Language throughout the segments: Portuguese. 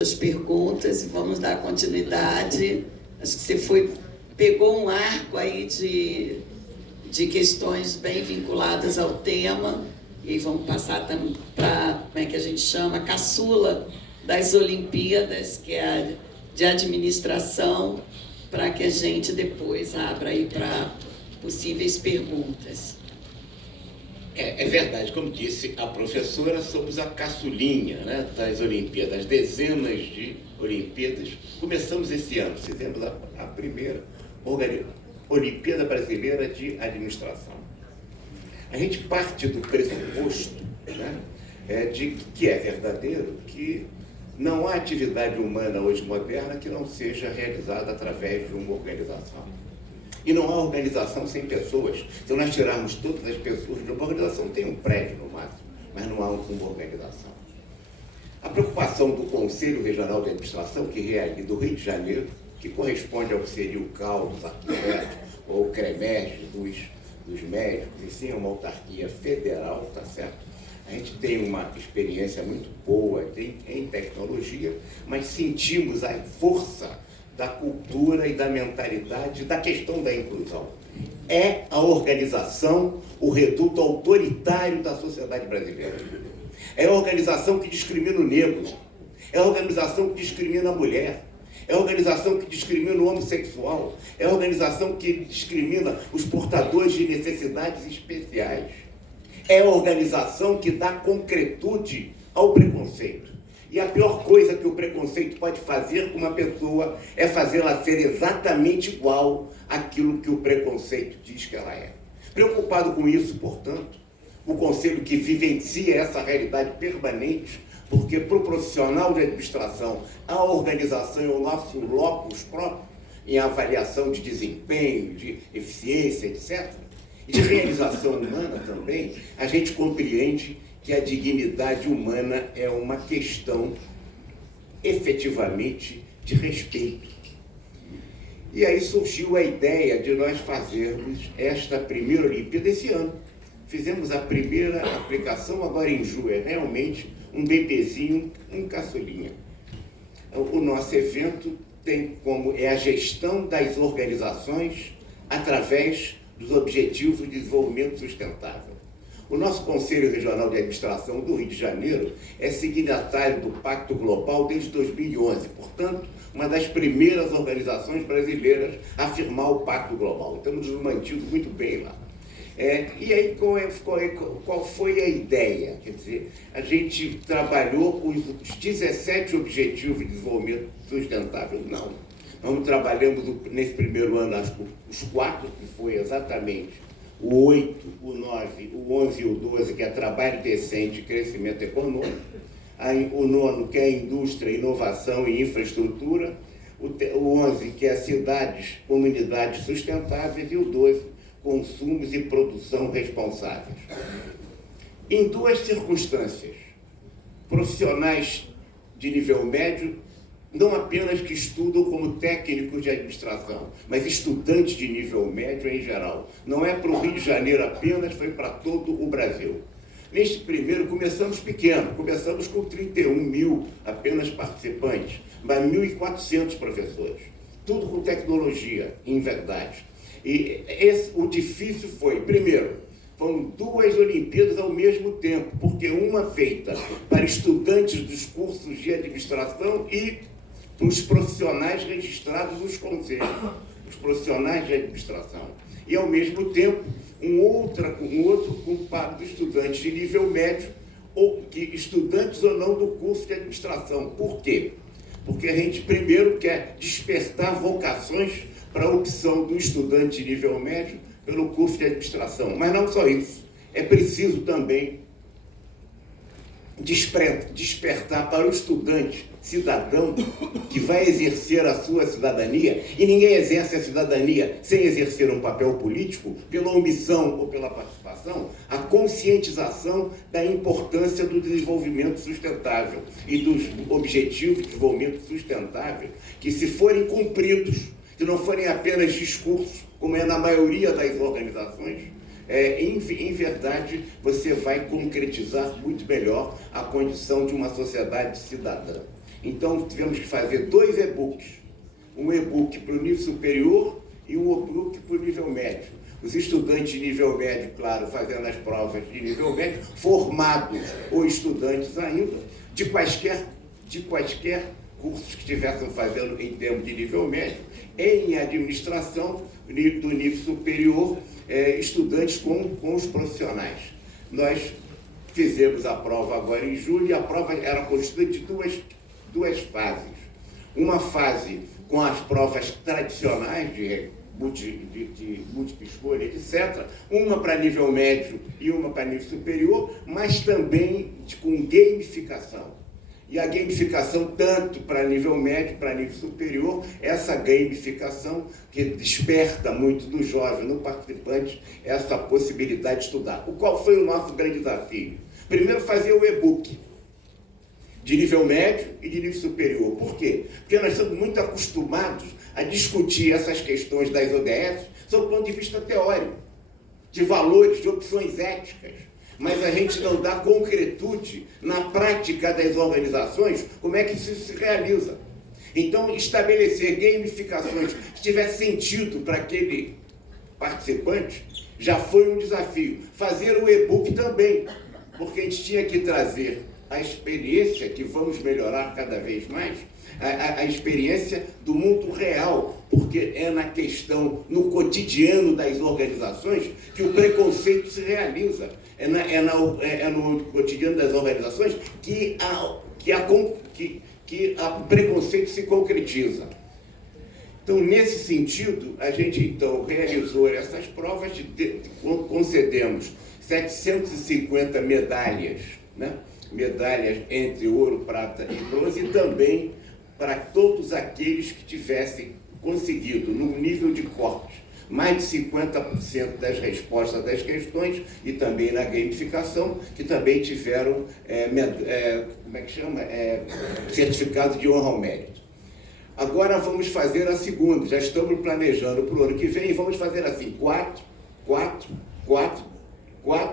as perguntas e vamos dar continuidade. Acho que você pegou um arco aí de questões bem vinculadas ao tema e vamos passar para, como é que a gente chama, a caçula das Olimpíadas, que é a de administração, para que a gente depois abra aí para possíveis perguntas. É verdade, como disse a professora, somos a caçulinha, né, das Olimpíadas, dezenas de Olimpíadas. Começamos esse ano, fizemos a primeira Olimpíada Brasileira de Administração. A gente parte do pressuposto, né, de que é verdadeiro, que não há atividade humana hoje moderna que não seja realizada através de uma organização. E não há organização sem pessoas. Se nós tirarmos todas as pessoas de uma organização, tem um prédio no máximo, mas não há uma organização. A preocupação do Conselho Regional de Administração, do Rio de Janeiro, que corresponde ao que seria o CAL dos arquitetos, ou o CREMEG dos médicos, e sim é uma autarquia federal, tá certo? A gente tem uma experiência muito boa em tecnologia, mas sentimos a força da cultura e da mentalidade da questão da inclusão. É a organização, o reduto autoritário da sociedade brasileira. É a organização que discrimina o negro, é a organização que discrimina a mulher, é a organização que discrimina o homossexual, é a organização que discrimina os portadores de necessidades especiais. É a organização que dá concretude ao preconceito. E a pior coisa que o preconceito pode fazer com uma pessoa é fazê-la ser exatamente igual àquilo que o preconceito diz que ela é. Preocupado com isso, portanto, o Conselho que vivencia essa realidade permanente, porque para o profissional de administração, a organização é o nosso locus próprio em avaliação de desempenho, de eficiência, etc., e de realização humana também, a gente compreende que a dignidade humana é uma questão efetivamente de respeito. E aí surgiu a ideia de nós fazermos esta primeira Olimpíada esse ano. Fizemos a primeira aplicação agora em julho, é realmente um bebezinho, um caçulinha. O nosso evento tem como a gestão das organizações através dos Objetivos de Desenvolvimento Sustentável. O nosso Conselho Regional de Administração do Rio de Janeiro é signatário do Pacto Global desde 2011, portanto, uma das primeiras organizações brasileiras a firmar o Pacto Global. Estamos nos mantido muito bem lá. E aí, qual foi a ideia? Quer dizer, a gente trabalhou os 17 Objetivos de Desenvolvimento Sustentável? Não. Nós trabalhamos nesse primeiro ano, acho que os 4, que foi exatamente o 8, o 9, o 11 e o 12, que é trabalho decente e crescimento econômico, o 9, que é indústria, inovação e infraestrutura, o 11, que é cidades, comunidades sustentáveis, e o 12, consumos e produção responsáveis. Em duas circunstâncias, profissionais de nível médio, não apenas que estudam como técnicos de administração, mas estudantes de nível médio em geral. Não é para o Rio de Janeiro apenas, foi para todo o Brasil. Neste primeiro, começamos pequeno, começamos com 31 mil apenas participantes, mas 1.400 professores. Tudo com tecnologia, em verdade. E o difícil foi, primeiro, foram 2 Olimpíadas ao mesmo tempo, porque uma feita para estudantes dos cursos de administração e para os profissionais registrados nos conselhos, os profissionais de administração. E, ao mesmo tempo, um outro para os estudantes de nível médio, estudantes ou não do curso de administração. Por quê? Porque a gente, primeiro, quer despertar vocações para a opção do estudante de nível médio pelo curso de administração. Mas não só isso. É preciso também despertar para o estudante cidadão que vai exercer a sua cidadania, e ninguém exerce a cidadania sem exercer um papel político, pela omissão ou pela participação, a conscientização da importância do desenvolvimento sustentável e dos objetivos de desenvolvimento sustentável, que, se forem cumpridos, se não forem apenas discursos, como é na maioria das organizações, em verdade, você vai concretizar muito melhor a condição de uma sociedade cidadã. Então, tivemos que fazer 2 e-books. Um e-book para o nível superior e um e-book para o nível médio. Os estudantes de nível médio, claro, fazendo as provas de nível médio, formados ou estudantes ainda, de quaisquer cursos que estivessem fazendo em termos de nível médio, em administração do nível superior, estudantes com os profissionais. Nós fizemos a prova agora em julho e a prova era constituída de duas fases. Uma fase com as provas tradicionais de múltipla escolha, etc. Uma para nível médio e uma para nível superior, mas também com gamificação. E a gamificação, tanto para nível médio, para nível superior, essa gamificação que desperta muito no jovem, no participante, essa possibilidade de estudar. Qual foi o nosso grande desafio? Primeiro, fazer o e-book de nível médio e de nível superior. Por quê? Porque nós estamos muito acostumados a discutir essas questões das ODS sob o ponto de vista teórico, de valores, de opções éticas. Mas a gente não dá concretude na prática das organizações, como é que isso se realiza. Então, estabelecer gamificações que tivesse sentido para aquele participante já foi um desafio. Fazer o e-book também, porque a gente tinha que trazer a experiência, que vamos melhorar cada vez mais, a experiência do mundo real, porque é na questão, no cotidiano das organizações, que o preconceito se realiza. É no cotidiano das organizações que a preconceito se concretiza. Então, nesse sentido, a gente então realizou essas provas, concedemos 750 medalhas, né? Medalhas entre ouro, prata e bronze, e também para todos aqueles que tivessem conseguido, no nível de corte, mais de 50% das respostas das questões, e também na gamificação, que também tiveram certificado de honra ao mérito. Agora vamos fazer a segunda, já estamos planejando para o ano que vem, e vamos fazer assim, 4,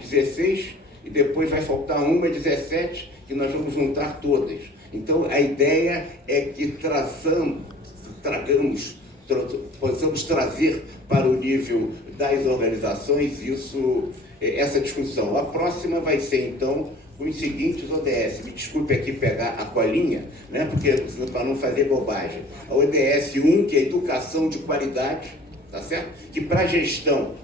16, e depois vai faltar uma, 17, que nós vamos juntar todas. Então, a ideia é que possamos trazer para o nível das organizações essa discussão. A próxima vai ser, então, os seguintes ODS. Me desculpe aqui pegar a colinha, né, para não fazer bobagem. A ODS 1, que é Educação de Qualidade, tá certo? Que para gestão,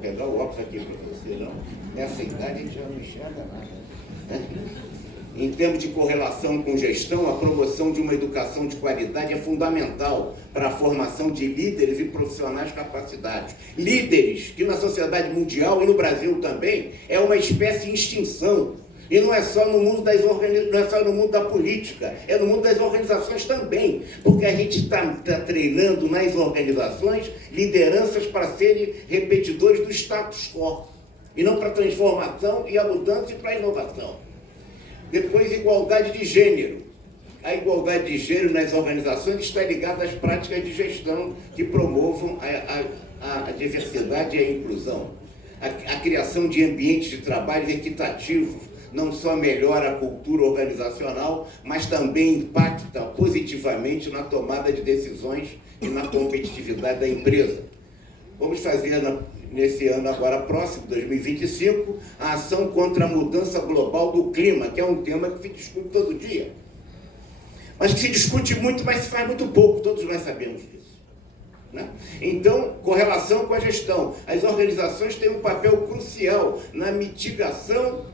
pegar o óculos aqui para você, não, nessa idade a gente já não enxerga nada, né? Em termos de correlação com gestão, a promoção de uma educação de qualidade é fundamental para a formação de líderes e profissionais capacitados. Líderes que na sociedade mundial e no Brasil também é uma espécie em extinção. E não é só no mundo não é só no mundo da política, é no mundo das organizações também. Porque a gente está treinando nas organizações lideranças para serem repetidores do status quo, e não para a transformação e a mudança e para a inovação. Depois, igualdade de gênero. A igualdade de gênero nas organizações está ligada às práticas de gestão que promovam a diversidade e a inclusão. A criação de ambientes de trabalho equitativos não só melhora a cultura organizacional, mas também impacta positivamente na tomada de decisões e na competitividade da empresa. Vamos fazer nesse ano agora próximo, 2025, a ação contra a mudança global do clima, que é um tema que se discute todo dia. Mas que se discute muito, mas se faz muito pouco, todos nós sabemos disso, né? Então, correlação com a gestão. As organizações têm um papel crucial na mitigação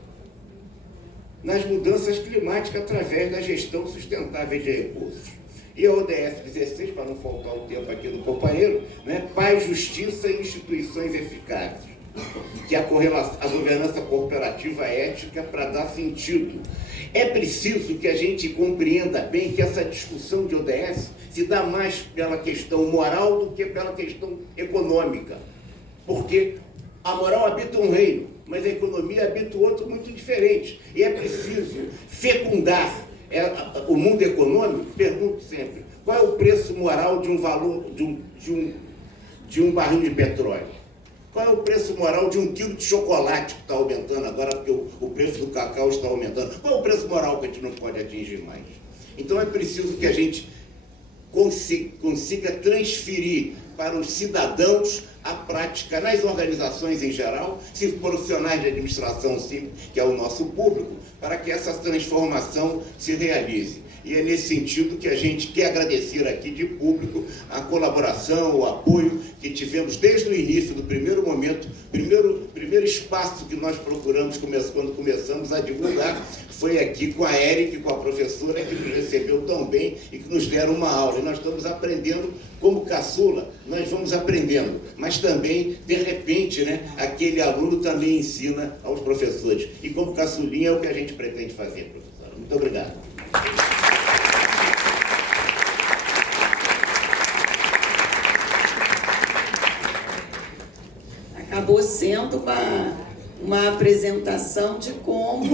nas mudanças climáticas através da gestão sustentável de recursos. E a ODS 16, para não faltar o tempo aqui do companheiro, né? Paz, justiça e instituições eficazes, que é a governança corporativa ética para dar sentido. É preciso que a gente compreenda bem que essa discussão de ODS se dá mais pela questão moral do que pela questão econômica, porque a moral habita um reino, mas a economia habita outro muito diferente, e é preciso fecundar o mundo econômico. Pergunto sempre, qual é o preço moral de um valor de um barril de petróleo? Qual é o preço moral de 1 quilo de chocolate, que está aumentando agora, porque o preço do cacau está aumentando? Qual é o preço moral que a gente não pode atingir mais? Então é preciso que a gente consiga transferir para os cidadãos a prática nas organizações em geral, se profissionais de administração, sim, que é o nosso público, para que essa transformação se realize. E é nesse sentido que a gente quer agradecer aqui de público a colaboração, o apoio que tivemos desde o início, do primeiro momento, primeiro espaço que nós procuramos quando começamos a divulgar, foi aqui com a Érica e com a professora, que nos recebeu tão bem e que nos deram uma aula. E nós estamos aprendendo, como caçula, nós vamos aprendendo, mas também, de repente, né, aquele aluno também ensina aos professores. E como caçulinha é o que a gente pretende fazer, professora. Muito obrigado. Acabou sendo uma apresentação de como,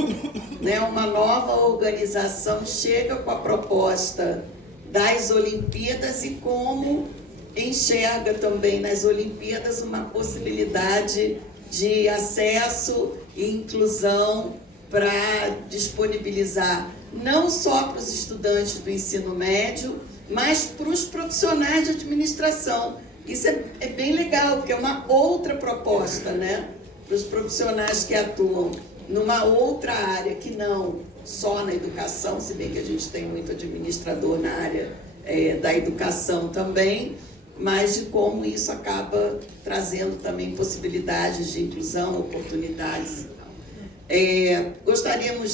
né, uma nova organização chega com a proposta das Olimpíadas e como enxerga também nas Olimpíadas uma possibilidade de acesso e inclusão para disponibilizar não só para os estudantes do ensino médio, mas para os profissionais de administração. Isso é bem legal, porque é uma outra proposta, né? Para os profissionais que atuam numa outra área, que não só na educação, se bem que a gente tem muito administrador na área da educação também, mas de como isso acaba trazendo também possibilidades de inclusão, oportunidades e tal. Gostaríamos